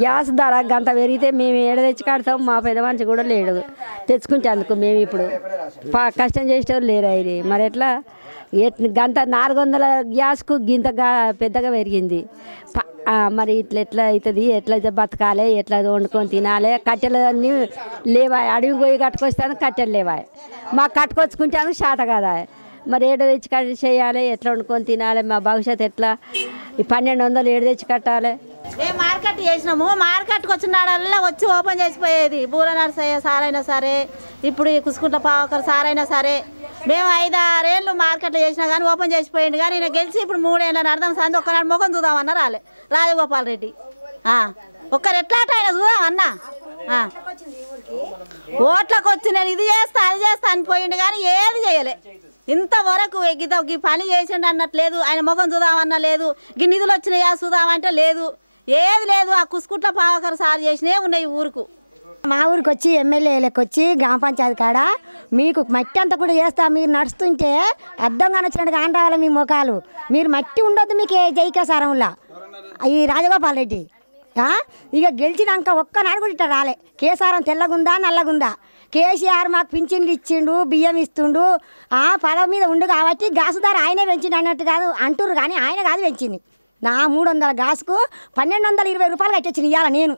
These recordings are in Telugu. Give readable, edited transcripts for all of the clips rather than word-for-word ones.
గ్యాస్ ధర గంట పెరిగితే మేము ఏడ తెచ్చి కడతాం. మా పెద్ద మనిషి కూడా లేడు తెచ్చుకుంటే అందుకు మేము ఇప్పుడు కష్టం చేసేవాళ్ళు లేరు. అది మరి ఎట్లా గంట 400 గ్యాస్కు గింతగా పెద్దగా పెరిగింది. మరి ఎట్లా అవుతుంది? ఎట్లా బతకాలి? ఎట్లా వండుకొని తినాలి? కట్టెలు అన్నీ లేవా? అడవి పోయి కట్టుకొస్తాను కట్టెలు లేవా? మాకు కట్టుకొచ్చుకుంటాను శాత కదా. మరి ఏడ తెచ్చి కట్టి చేయాలి? ఎట్లా వండుకొని తినాలి? మా భవిష్యత్తు ఎట్లా? ఈ 1200 ఏడు తెచ్చి కట్టాలి. మేము మార్కెట్ చేసినాము. మార్కెట్కి వచ్చినాడల్లా వచ్చి ఓపెన్ చేసిపోయేది. బూర నర్సయ్య సార్ అయినా సరే, ఇప్పుడు ఈ కుసుకుంట్ల పావకర్ సార్ అయినా సరే, మేము 5-6 ఏళ్ళు మార్కెట్లో చేసినా కానీ ఓపెన్ చేసిపోయింది. కానీ నేను గెలిచి ఇప్పుడు 3 ఏళ్ళని అర్థం సంది ఒక్కనాడు ముఖం చూద్దామన్నా రాలే రాజగోపాల్ రెడ్డి. ఒక్కరు ఎట్లాట ఆయన చూద్దామన్నా ఓట్లకు వచ్చి నేను ఇది చేస్తా అది చేస్తా అని పోయిండు కానీ ఏది చేయలే. ఇంతవరకు ఈ పని చేసిండు అన్నట్లేదు. ఆయన ముఖం చూద్దామన్నా లేదు. ఈ నిధులు వచ్చినాయా చూద్దామంటే లేదు. ఏది లేదు. ఆ కుసుకుంట్ల పావకర్ సార్ చేసినే ఉన్నాయి ఊరుకు. మా ఊరికి వచ్చి ఎమ్మెల్యేలకు వచ్చి గ్రామ పంచాయతీ కాడ మీకు మట్టి అంతా కూడా చేస్తా. మీరు నడుస్తుంటే అర్థంగా వచ్చినట్టుగా ఆన్ రావాలి మీ ముఖాలు. మీరు మట్టి ఉండొద్దు మీకు జైకేసారంలా ఈ రాజగోపాల్ రెడ్డి. ఇక గెలిచినాక ఒక్కనాడు కూడా ఇట్లా రాలే. కేసారం తెల్లగుందా నల్లగుందా? కేసీఆర్ మాకు పింఛన్లు ఇచ్చిండు, బియ్యం ఇస్తుండు. పదవి మీద ఉండు కాబట్టి గాసు ధర ఆయనే పెంచిండు అన్నట్టు కాదు అంటుర్రు కానీ ఆయన కాదు పెంచింది. నా 300 గాసుకు 1220 రూపాయలు కట్టొచ్చింది ఇవాళ నేను.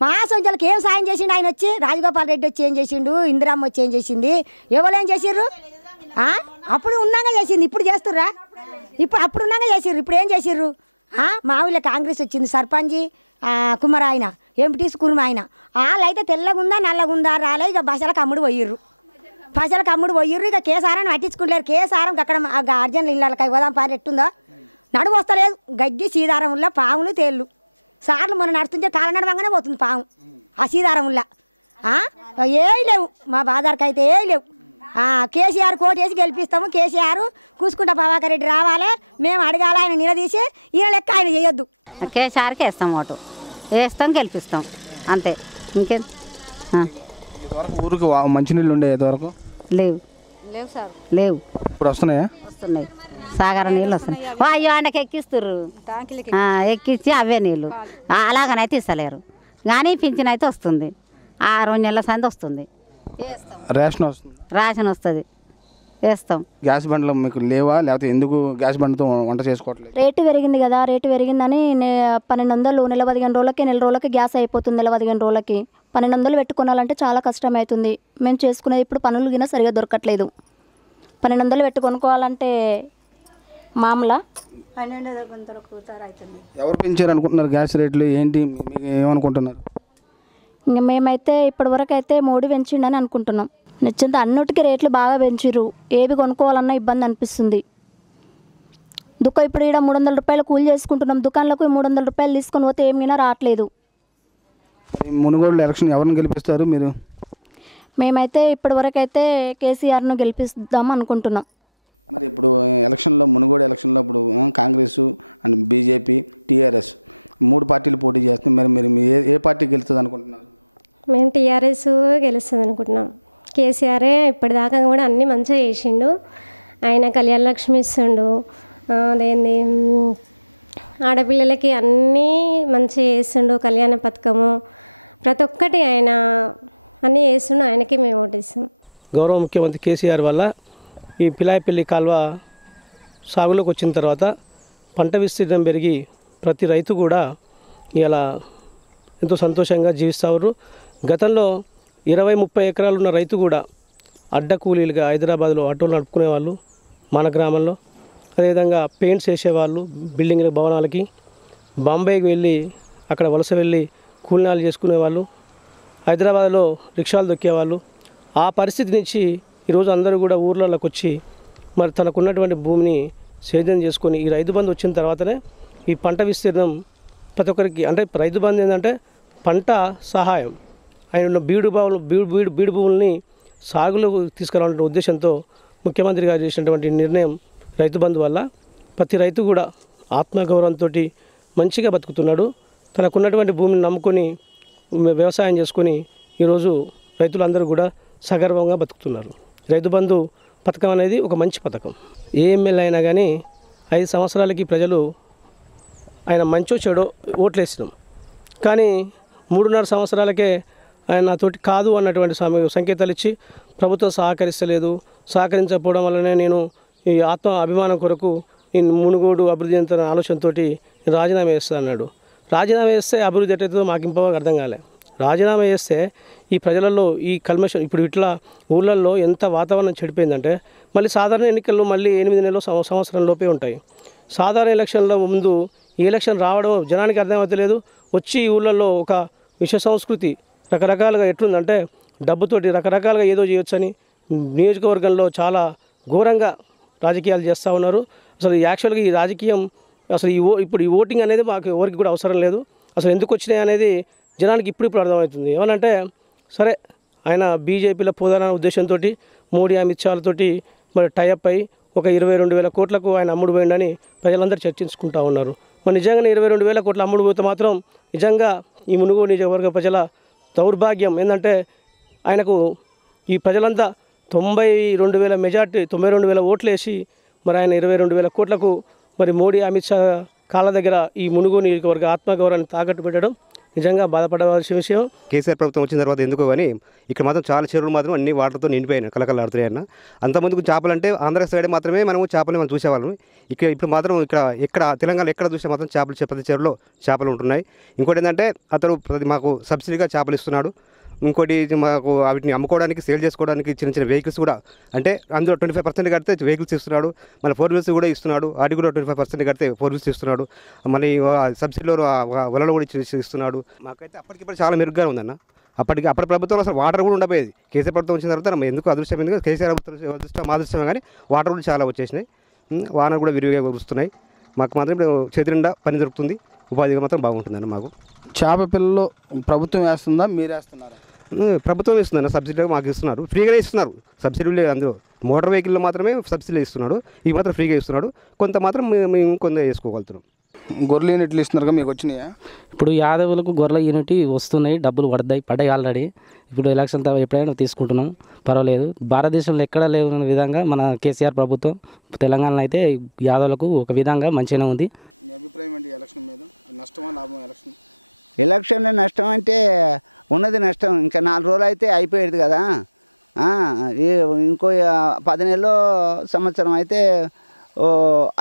మా సొంతలకు ఏం సాయం చేసిండు ఆయన వచ్చి? రాజగోపాల్ రెడ్డి వచ్చి ఏం చేసిండు? ఇందిరమ్మ వచ్చి ఏం చేసింది? ఎవరేం చేసిర్రు? అప్పుడు ఉన్నాగా చేసింది, ఇప్పుడు చేస్తుర్రా? అప్పుడు ఉన్నాగా చేసిర్రు, ఇప్పుడు ఏం చేసిర్రు? మా ఊళ్ళో కాంగ్రెస్ వచ్చింది. సర్పంచి కుమార్ ఆయన, ఎంపీటీసీ కుర్మ ఆయన. వాళ్ళు అయితే తెల్లగుందా నల్లగుందా రాలే. ఇక బసలకు అమ్ముడు పోయిర్రు. ఇక కేసారాన్ని పట్టించుకుంటారు. కేసారం అక్కడ అర్జెంట్ ఇళ్ళకి గోదాం పాలు ఎట్టుందా నడుము వస్తలేదు. గడ్డి సీదారంలో పాములు తేళ్ళు సార్లు మొన్న నడుస్తుంటే కాల నడవంగానే పోతుంది పాము ఆ సీదారంలో. ఏ లేవు మా బాజార్కి అయితే ఏ లేవు. కేసీఆర్ కోటేసి గెలిపిస్తాము. కేసీఆర్ కూసుకుంటా ప్రభాకర్ రెడ్డి రావాలి, మేము అడగాలి, ఆయన నిలదీసి ఈయన లెక్క ఆయన చేయొద్దు. కేసీఆర్కి వేస్తాం ఓటు, వేస్తాం గెలిపిస్తాం అంతే. ఇంకేం ఊరికి మంచినీళ్ళు ఉండే వరకు లేవు సార్, లేవు. ఇప్పుడు వస్తున్నాయా? వస్తున్నాయి, సాగర నీళ్ళు వస్తున్నాయి. అయ్యో అండకి ఎక్కిస్తుర్రు, ఎక్కించి అవే నీళ్ళు అలాగనైతే ఇస్తలేరు. కానీ పింఛన్ అయితే వస్తుంది, 6 నెలల సంది వస్తుంది. రేషన్ వస్తుంది, వేస్తాం. గ్యాస్ బండ్లు మీకు లేవా? లేకపోతే ఎందుకు గ్యాస్ బండ్తో వంట చేసుకోవట్లేదు? రేటు పెరిగింది కదా, రేటు పెరిగిందని 1200 నెల 15 రోజులకి, నెల రోజులకి గ్యాస్ అయిపోతుంది. నెల 15 రోజులకి 1200 పెట్టుకోవాలంటే చాలా కష్టం అవుతుంది. మేము చేసుకునేది ఇప్పుడు పనులు గిన సరిగా దొరకట్లేదు. 1200 పెట్టుకొనుకోవాలంటే మామూలా 1200 అవుతుంది. ఎవరు పెంచారు అనుకుంటున్నారు గ్యాస్ రేట్లు? ఏంటి మీకు ఏమనుకుంటున్నారు? ఇంకా మేమైతే ఇప్పటివరకు అయితే మోడీ పెంచిండని అనుకుంటున్నాం. నిశ్చింత అన్నిటికీ రేట్లు బాగా పెంచిర్రు. ఏవి కొనుక్కోవాలన్నా ఇబ్బంది అనిపిస్తుంది. ఇప్పుడు ఈడ 300 రూపాయలు కూలి చేసుకుంటున్నాం. దుకాణాలకు 300 రూపాయలు తీసుకొని పోతే ఏమైనా రావట్లేదు. మునుగోడు ఎలక్షన్ ఎవరిని గెలిపిస్తారు మీరు? మేమైతే ఇప్పటివరకు అయితే కేసీఆర్ను గెలిపిద్దాం అనుకుంటున్నాం. మరి ఇప్పుడు ఎలక్షన్లో, మునుగోడు ఎలక్షన్లో ఇప్పుడు కాంగ్రెస్ అండ్ బీజేపీ, టీఆర్ఎస్ 3 పార్టీలు పోటీ చేస్తున్నాయి. మరి మీరు ఏ పార్టీ గెలుస్తుంది అనుకుంటున్నారు? మేము టీఆర్ఎస్ గెలుస్తుంది అనుకుంటున్నాం. కేసీఆరే ఇప్పటిదాకా కూడా అన్నీ మంచిగా చేసిండు. ఆయన కళ్యాణ లక్ష్మి ఇస్తుండు, అదేంది ఆడపిల్లలకి అన్నీ మంచిగా చేస్తుండు. కళ్యాణ పథకము ప్రతి ఒక్కటి ఆయన అన్నీ చేస్తుండు. ఆయనకి మేము ఓటేస్తాం. గౌరవ ముఖ్యమంత్రి కేసీఆర్ వల్ల ఈ పిలాయపల్లి కాల్వ సాగులోకి వచ్చిన తర్వాత పంట విస్తీర్ణం పెరిగి ప్రతి రైతు కూడా ఇలా ఎంతో సంతోషంగా జీవిస్తారు. గతంలో 20-30 ఎకరాలు ఉన్న రైతు కూడా అడ్డ కూలీలుగా హైదరాబాద్లో ఆటోలు నడుపుకునేవాళ్ళు మన గ్రామంలో. అదేవిధంగా పెయింట్స్ వేసేవాళ్ళు బిల్డింగ్ల భవనాలకి. బాంబేకి వెళ్ళి అక్కడ వలస వెళ్ళి కూలినాలు చేసుకునేవాళ్ళు. హైదరాబాద్లో రిక్షాలు దొక్కేవాళ్ళు. ఆ పరిస్థితి నుంచి ఈరోజు అందరూ కూడా ఊర్లలోకి వచ్చి మరి తనకున్నటువంటి భూమిని సేద్యం చేసుకొని ఈ రైతు బంధు వచ్చిన తర్వాతనే ఈ పంట విస్తీర్ణం ప్రతి ఒక్కరికి, అంటే రైతు బంధు ఏంటంటే పంట సహాయం. ఆయన ఉన్న బీడు భూముల్ని సాగులో తీసుకురావాలనే ఉద్దేశంతో ముఖ్యమంత్రి గారు చేసినటువంటి నిర్ణయం రైతు బంధు వల్ల ప్రతి రైతు కూడా ఆత్మగౌరవంతో మంచిగా బతుకుతున్నాడు. తనకున్నటువంటి భూమిని నమ్ముకొని వ్యవసాయం చేసుకొని ఈరోజు రైతులందరూ కూడా సగర్వంగా బతుకుతున్నారు. రైతు బంధు పథకం అనేది ఒక మంచి పథకం. ఏ ఎమ్మెల్యే అయినా కానీ 5 సంవత్సరాలకి ప్రజలు ఆయన మంచో చెడో ఓట్లేసినాం. కానీ 3.5 సంవత్సరాలకే ఆయన నాతోటి కాదు అన్నటువంటి సంకేతాలు ఇచ్చి ప్రభుత్వం సహకరించకపోవడం వల్లనే నేను ఈ ఆత్మ అభిమానం కొరకు ఈ మునుగోడు అభివృద్ధి చెందుతున్న ఆలోచనతో రాజీనామా చేస్తా అన్నాడు. రాజీనామా చేస్తే అభివృద్ధి ఎట్టయితుందో మాకు ఇంతవరకు అర్థం కాలే. రాజీనామా చేస్తే ఈ ప్రజలలో ఈ కల్మషం ఇప్పుడు ఇట్లా ఊళ్ళల్లో ఎంత వాతావరణం చెడిపోయిందంటే మళ్ళీ సాధారణ ఎన్నికల్లో మళ్ళీ 8 నెలలు సంవత్సరం లోపే ఉంటాయి. సాధారణ ఎలక్షన్ల ముందు ఈ ఎలక్షన్ రావడం జనానికి అర్థమవుతలేదు. వచ్చి ఈ ఊళ్ళల్లో ఒక విష సంస్కృతి రకరకాలుగా ఎట్లుందంటే డబ్బుతోటి రకరకాలుగా ఏదో చేయొచ్చని నియోజకవర్గంలో చాలా ఘోరంగా రాజకీయాలు చేస్తూ ఉన్నారు. అసలు యాక్చువల్గా ఈ రాజకీయం అసలు ఇప్పుడు ఈ ఓటింగ్ అనేది మాకు ఎవరికి కూడా అవసరం లేదు. అసలు ఎందుకు వచ్చినాయి అనేది జనానికి ఇప్పుడు అర్థమవుతుంది. ఏమనంటే సరే ఆయన బీజేపీలో పోదాలన్న ఉద్దేశంతో మోడీ అమిత్ షాలతోటి మరి టైఅప్ అయి ఒక 22,000 కోట్లకు ఆయన అమ్ముడు పోయిందని ప్రజలందరూ చర్చించుకుంటూ ఉన్నారు. మరి నిజంగానే 22,000 కోట్ల అమ్ముడు పోతే మాత్రం నిజంగా ఈ మునుగోడు నియోజకవర్గ ప్రజల దౌర్భాగ్యం ఏంటంటే ఆయనకు ఈ ప్రజలంతా 92,000 మెజార్టీ 92,000 ఓట్లు వేసి మరి ఆయన 22,000 కోట్లకు మరి మోడీ అమిత్ షా కాళ్ళ దగ్గర ఈ మునుగోడు నియోజకవర్గ ఆత్మగౌరవాన్ని తాకట్టు పెట్టడం నిజంగా బాధపడవలసిన విషయం. కేసీఆర్ ప్రభుత్వం వచ్చిన తర్వాత ఎందుకు కానీ ఇక్కడ మాత్రం చాలా చెరువులు మాత్రం అన్ని వాటర్తో నిండిపోయినాయి, కలకలాడుతున్నాయి అన్న. అంతకుముందుకు చేపలు అంటే ఆంధ్ర సైడ్ మాత్రమే మనము చేపలు మనం చూసేవాళ్ళం. ఇప్పుడు మాత్రం ఎక్కడ తెలంగాణ ఎక్కడ చూస్తే మాత్రం ప్రతి చెరువులో చేపలు ఉంటున్నాయి. ఇంకోటి ఏంటంటే అతను మాకు సబ్సిడీగా చేపలు ఇస్తున్నాడు. ఇంకోటి మాకు వాటిని అమ్ముకోవడానికి సేల్ చేసుకోవడానికి చిన్న వెహికల్స్ కూడా అంటే అందులో 25% కడితే వెహికల్స్ ఇస్తున్నాడు. మళ్ళీ 4 వీల్స్ కూడా ఇస్తున్నాడు. వాటికి కూడా 25% కడితే 4 వీల్స్ ఇస్తున్నాడు. మళ్ళీ సబ్సిడీలో వలలు కూడా ఇస్తున్నాడు. మాకైతే అప్పటికిప్పుడు చాలా మెరుగ్గా ఉందన్న. అప్పటి ప్రభుత్వంలో అసలు వాటర్ కూడా ఉండబోయేది. కేసీఆర్ ప్రభుత్వం వచ్చిన తర్వాత ఎందుకు అదృష్టం ఎందుకు కేసీఆర్ అదృష్టం మా అదృష్టమే కానీ వాటర్ కూడా చాలా వచ్చేసినాయి. వానలు కూడా విరివిగా వస్తున్నాయి. మాకు మాత్రం ఇప్పుడు చేతి నిండా పని దొరుకుతుంది. ఉపాధిగా మాత్రం బాగుంటుందన్న. మాకు చేప పిల్లలు ప్రభుత్వం వేస్తుందా మీరు వేస్తున్నారా? ప్రభుత్వం ఇస్తుందన్న. సబ్సిడీ మాకు ఇస్తున్నారు, ఫ్రీగా ఇస్తున్నారు. సబ్సిడీ లేదు అందులో. మోటార్ వెహికల్లో మాత్రమే సబ్సిడీ ఇస్తున్నాడు. ఇవి మాత్రం ఫ్రీగా ఇస్తున్నాడు. కొంత మాత్రం మేము కొంత వేసుకోగలుగుతున్నాం. గొర్రెల యూనిట్లు ఇస్తున్నారు మీకు వచ్చినాయా? ఇప్పుడు యాదవులకు గొర్రెల యూనిట్ వస్తున్నాయి, డబ్బులు పడ్డాయి ఆల్రెడీ. ఇప్పుడు ఎలక్షన్ ఎప్పుడైనా తీసుకుంటున్నాం, పర్వాలేదు. భారతదేశంలో ఎక్కడా లేని విధంగా మన కేసీఆర్ ప్రభుత్వం తెలంగాణలో అయితే యాదవులకు ఒక విధంగా మంచిగానే ఉంది. మీ అభిప్రాయం ఏంటి ఎలక్షన్ మీద? నష్టమా లాభం? ఎలక్షన్లో నష్టం అంటే ఉన్నది నష్టం. ఇంకా 4 రోజులు అయితే అయిపోయేది కదా. ఇంకో 10 నెలలో సంవత్సరం అయితే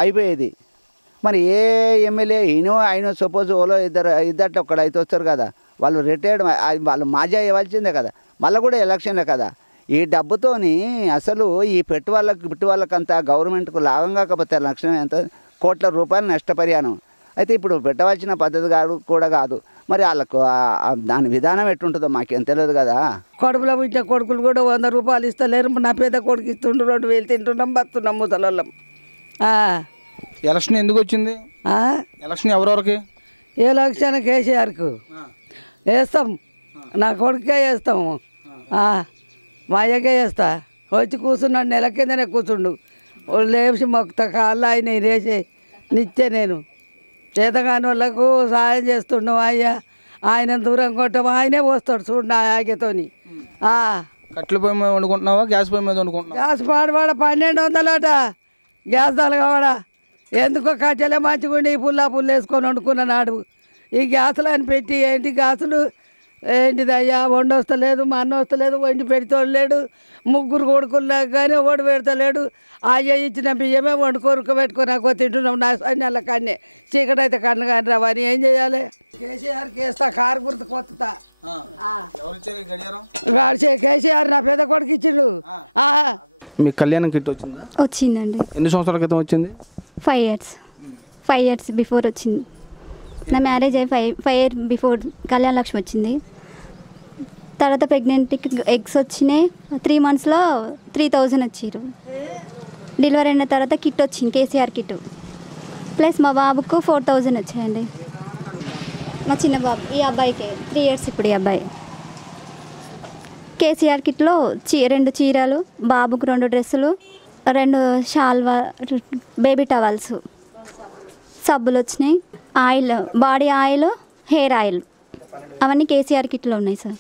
అయిపోయేది. మరి ఏ ఎమ్మెల్యే ఆయన సపోజ్ ఓలో ఇద్దరు ఒక్కడ అయితే వస్తారు కదా, వాళ్ళు రిటైర్డ్ వాళ్ళు మాజా ఇవ్వాల్సిందే కదా. మళ్ళీ కూడా ఎలక్షన్లే కదా. ఈ డబ్బుతోని అసలు ఈ పెట్టి వాళ్ళకంతా గవర్నమెంట్కు లాభం కాకపోతే లక్షణం ఎంత కోట్ల రూపాయలు నష్టపరిహారం. అయితే ఇప్పుడు పెట్టవలసిన పద్ధతి కూడా కాదు. మరి వాళ్ళకు దాని విధానం ఎట్టుంటుందో మాకేం తెలియదు కదా. కడుపులో పుట్టిన కొడుకులు కూడా 100 రూపాయలు ఇస్తలేరు. నా పేద కొడుకు ఇస్తుండ్రు, 2,000 తింటున్నాం, బతున్నాం ముసలోళ్ళం. ఎలక్షన్ ఎందుకు వచ్చింది? ఎలక్షన్ ఎవరెవరికి? ఎలక్షన్ కేసీఆర్కు వేస్తాం. నా కొడుకే వేస్తాము, మా అయ్యకే వేస్తా. వచ్చి కూర్చున్నాడు, నెల కిందనే కూర్చుండు. లేచి మొక్త కాళ్ళు ఆయన రేసే నిత్తే. నేను చేతగాని వాళ్ళకు సాయం చేస్తుండు. ఆయన దూరం కొట్టము, ఆయనే పోస్తాడు చూడు నా ఆగతోని. కట్టెల పొయ్యి మీద వండుకుంటున్నావా, గ్యాస్ పొయ్యి మీద వండుకుంటున్నావా? Gas పాడవాడ 1200 gas తలగవాడ. ఎందుకో కట్టెలే మంచిగుండి పుల్లా వేసుకొని వండుకున్న నాడు. ఈ గ్యాసులు అని పెట్టి ఏంటి గ్యాసులు ఏంటిది అయ్యా, వండి వస్తలేదు, మా అన్న వస్తలేదు, వండి పెడితోలేడు. 3 కొడుకులు కానీ ఓడి పెడతలేడు. అయ్యా ఇచ్చిన బియ్యమే వండుకోరుకు పెట్టుకొని నాకు తింటున్నాం. నా సైన్యాల కాన్నే చీకటైతే కన్ను కానీ రావని ఏం చేయాలి? కేసీఆర్కి వేస్తా, కారు గుర్తు కొత్త. కేసీఆర్ నా పెద్ద కొడుకు ఇచ్చిండు. మీకు కళ్యాణం కిట్ వచ్చిందా? వచ్చిందండి. ఎన్ని సంవత్సరాల క్రితం వచ్చింది? 5 ఇయర్స్ బిఫోర్ వచ్చింది. నా మ్యారేజ్ అయ్యి 5 ఇయర్ బిఫోర్ కళ్యాణ లక్ష్మి వచ్చింది. తర్వాత ప్రెగ్నెంట్కి ఎగ్స్ వచ్చినాయి. 3 మంత్స్లో 3,000 వచ్చారు. డెలివరీ అయిన తర్వాత కిట్ వచ్చింది, కేసీఆర్ కిట్. ప్లస్ మా బాబుకు 4,000 వచ్చాయండి. మా చిన్న బాబు, ఈ అబ్బాయికి 3 ఇయర్స్ ఇప్పుడు. ఈ అబ్బాయి కేసీఆర్ కిట్లో 2 చీరలు, బాబుకు 2 డ్రెస్సులు, 2 షాల్వా, బేబీ టవల్స్, సబ్బులు వచ్చినాయి, oil, body oil, hair oil, అవన్నీ కేసీఆర్ కిట్లో ఉన్నాయి సార్.